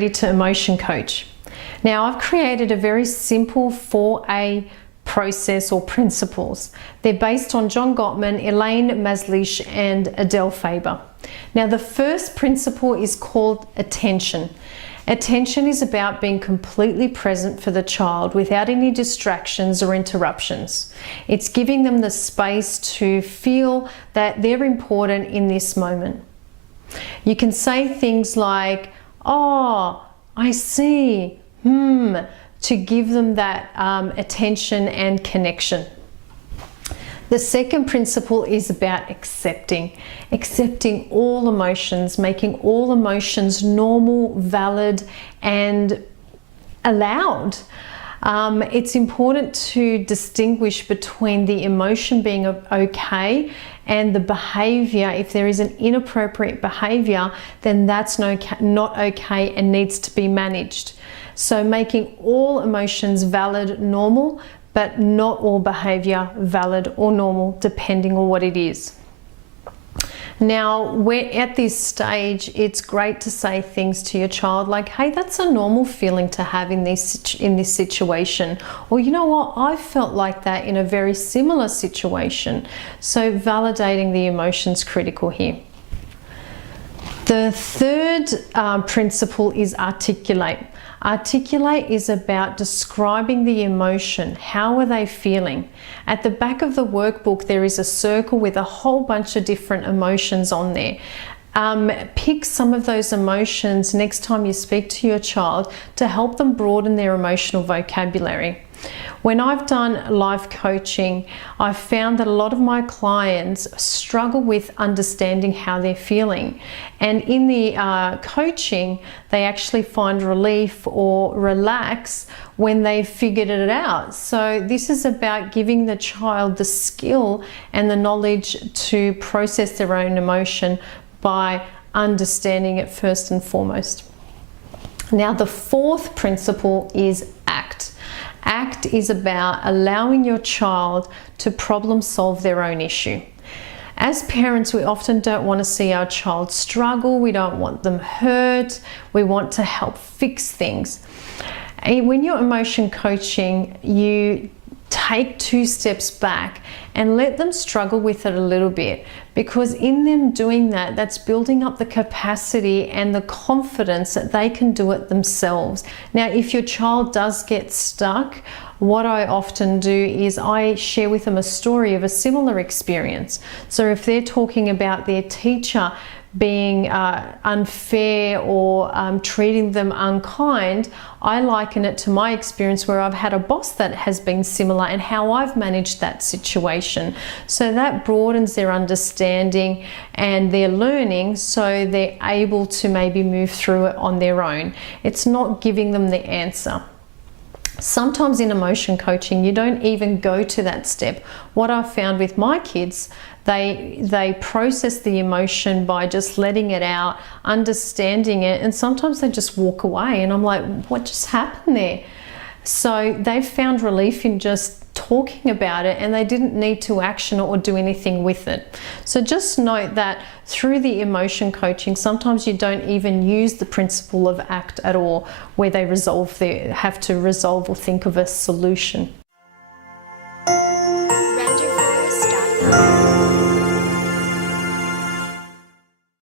ready to emotion coach. Now, I've created a very simple 4A process or principles. They're based on John Gottman, Elaine Maslisch, and Adele Faber. Now, the first principle is called attention. Attention is about being completely present for the child without any distractions or interruptions. It's giving them the space to feel that they're important in this moment. You can say things like, "Oh, I see, to give them that attention and connection. The second principle is about accepting all emotions, making all emotions normal, valid, and allowed. It's important to distinguish between the emotion being okay and the behavior. If there is an inappropriate behavior, then that's not okay and needs to be managed. So making all emotions valid, normal, but not all behavior valid or normal, depending on what it is. Now, we're at this stage, it's great to say things to your child like, "Hey, that's a normal feeling to have in this situation," or, "You know what, I felt like that in a very similar situation." So validating the emotions critical here. The third principle is articulate. Articulate is about describing the emotion. How are they feeling? At the back of the workbook, there is a circle with a whole bunch of different emotions on there. Pick some of those emotions next time you speak to your child to help them broaden their emotional vocabulary. When I've done life coaching, I've found that a lot of my clients struggle with understanding how they're feeling. And in the coaching, they actually find relief or relax when they've figured it out. So this is about giving the child the skill and the knowledge to process their own emotion by understanding it first and foremost. Now, the fourth principle is ACT. ACT is about allowing your child to problem solve their own issue. As parents, we often don't want to see our child struggle. We don't want them hurt. We want to help fix things. And when you're emotion coaching, you take 2 steps back and let them struggle with it a little bit, because in them doing that, that's building up the capacity and the confidence that they can do it themselves. Now, if your child does get stuck, what I often do is I share with them a story of a similar experience. So if they're talking about their teacher being unfair or treating them unkind, I liken it to my experience where I've had a boss that has been similar and how I've managed that situation. So that broadens their understanding and their learning, so they're able to maybe move through it on their own. It's not giving them the answer. Sometimes in emotion coaching, you don't even go to that step. What I've found with my kids, they process the emotion by just letting it out, understanding it, and sometimes they just walk away and I'm like, what just happened there? So they've found relief in just talking about it, and they didn't need to action or do anything with it. So just note that through the emotion coaching, sometimes you don't even use the principle of ACT at all, where they have to resolve or think of a solution.